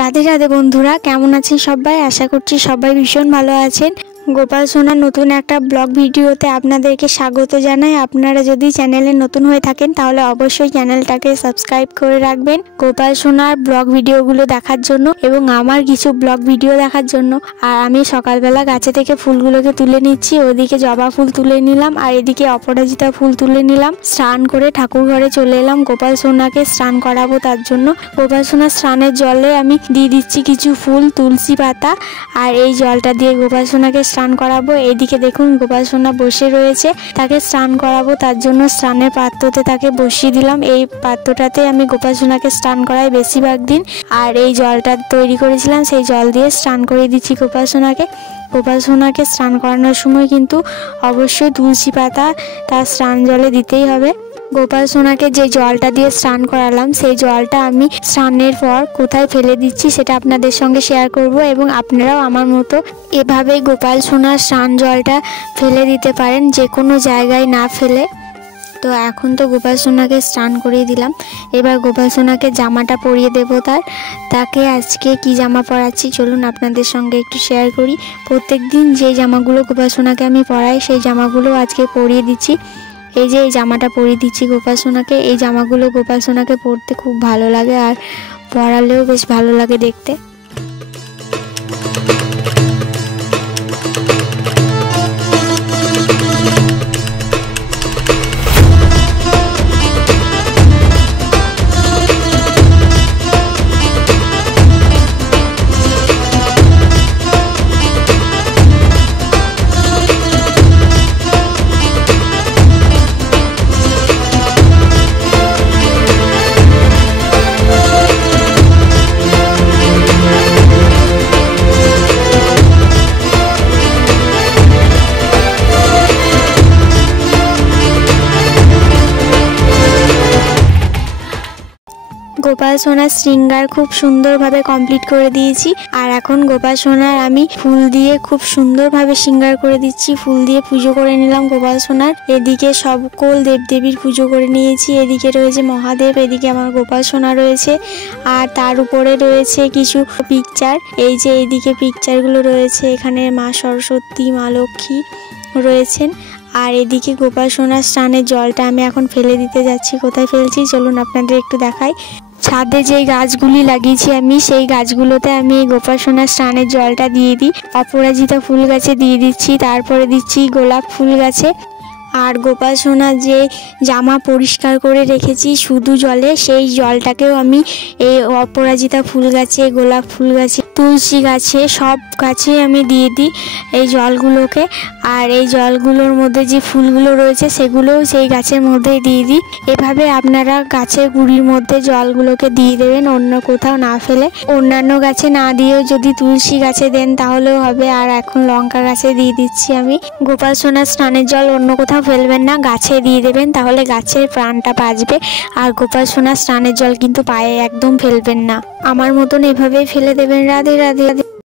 রাধে রাধে বন্ধুরা, কেমন আছেন সবাই? আশা করছি সবাই ভীষণ ভালো আছেন। গোপাল সোনার নতুন একটা ব্লগ ভিডিওতে আপনাদেরকে স্বাগত জানাই। আপনারা যদি চ্যানেলে নতুন হয়ে থাকেন তাহলে অবশ্যই চ্যানেলটাকে সাবস্ক্রাইব করে রাখবেন গোপাল সোনার ব্লগ ভিডিওগুলো দেখার জন্য এবং আমার কিছু ব্লগ ভিডিও দেখার জন্য। আর আমি সকালবেলা গাছে থেকে ফুলগুলোকে তুলে নিচ্ছি। ওদিকে জবা ফুল তুলে নিলাম আর এদিকে অপরাজিতা ফুল তুলে নিলাম। স্নান করে ঠাকুর ঘরে চলে এলাম গোপাল সোনাকে স্নান করাবো। তার জন্য গোপাল সোনার স্নানের জলে আমি দিয়ে দিচ্ছি কিছু ফুল, তুলসী পাতা, আর এই জলটা দিয়ে গোপাল সোনাকে স্নান করাবো। এইদিকে দেখুন গোপাল সোনা বসে রয়েছে, তাকে স্নান করাবো। তার জন্য স্নানের পাত্রতে তাকে বসিয়ে দিলাম। এই পাত্রটাতে আমি গোপাল সোনাকে স্নান করাই বেশিরভাগ দিন। আর এই জলটা তৈরি করেছিলাম, সেই জল দিয়ে স্নান করে দিচ্ছি গোপাল সোনাকে। গোপাল সোনাকে স্নান করানোর সময় কিন্তু অবশ্যই তুলসী পাতা তার স্নান জলে দিতেই হবে। গোপাল সোনাকে যে জলটা দিয়ে স্নান করালাম সেই জলটা আমি স্নানের পর কোথায় ফেলে দিচ্ছি সেটা আপনাদের সঙ্গে শেয়ার করব এবং আপনারাও আমার মতো এভাবেই গোপাল সোনার স্নান জলটা ফেলে দিতে পারেন, যে কোনো জায়গায় না ফেলে। তো এখন তো গোপাল সোনাকে স্নান করিয়ে দিলাম, এবার গোপাল সোনাকে জামাটা পরিয়ে দেবো। তাকে আজকে কি জামা পরাচ্ছি চলুন আপনাদের সঙ্গে একটু শেয়ার করি। প্রত্যেক দিন যে জামাগুলো গোপাল সোনাকে আমি পরাই সেই জামাগুলো আজকে পরিয়ে দিচ্ছি। এই যে এই জামাটা পরিয়ে দিচ্ছি গোপাল সোনাকে। এই জামাগুলো গোপাল সোনাকে পরতে খুব ভালো লাগে আর পরালেও বেশ ভালো লাগে দেখতে। গোপাল সোনার শৃঙ্গার খুব সুন্দরভাবে কমপ্লিট করে দিয়েছি। আর এখন গোপাল সোনার আমি ফুল দিয়ে খুব সুন্দরভাবে শৃঙ্গার করে দিচ্ছি। ফুল দিয়ে পুজো করে নিলাম গোপাল সোনার। এদিকে সকল দেবদেবীর পুজো করে নিয়েছি। এদিকে রয়েছে মহাদেব, এদিকে আমার গোপাল সোনা রয়েছে, আর তার উপরে রয়েছে কিছু পিকচার। এই যে এইদিকে পিকচারগুলো রয়েছে, এখানে মা সরস্বতী, মা লক্ষ্মী রয়েছেন। আর এদিকে গোপাল সোনার স্নানের জলটা আমি এখন ফেলে দিতে যাচ্ছি। কোথায় ফেলছি চলুন আপনাদের একটু দেখাই। ছাদে যেই গাছগুলি লাগিয়েছি আমি সেই গাছগুলোতে আমি গোপাল সোনার স্নানের জলটা দিয়ে দিই। অপরাজিতা ফুল গাছে দিয়ে দিচ্ছি, তারপরে দিচ্ছি গোলাপ ফুল গাছে। আর গোপাল সোনার যে জামা পরিষ্কার করে রেখেছি শুধু জলে, সেই জলটাকেও আমি এই অপরাজিতা ফুল গাছে, গোলাপ ফুল গাছে, তুলসী গাছে, সব গাছে আমি দিয়ে দিই এই জলগুলোকে। আর এই জলগুলোর মধ্যে যে ফুলগুলো রয়েছে সেগুলোও সেই গাছের মধ্যেই দিয়ে দিই। এভাবে আপনারা গাছের গুঁড়ির মধ্যে জলগুলোকে দিয়ে দেবেন, অন্য কোথাও না ফেলে। অন্যান্য গাছে না দিয়েও যদি তুলসী গাছে দেন তাহলেও হবে। আর এখন লঙ্কা গাছে দিয়ে দিচ্ছি আমি। গোপাল সোনার স্নানের জল অন্য কোথাও ফেলবেন না, গাছে দিয়ে দেবেন, তাহলে গাছের প্রাণটা বাঁচবে। আর গোপাল সোনার স্নানের জল কিন্তু পায়ে একদম ফেলবেন না, আমার মতন এভাবেই ফেলে দেবেন। রাধে রাধে।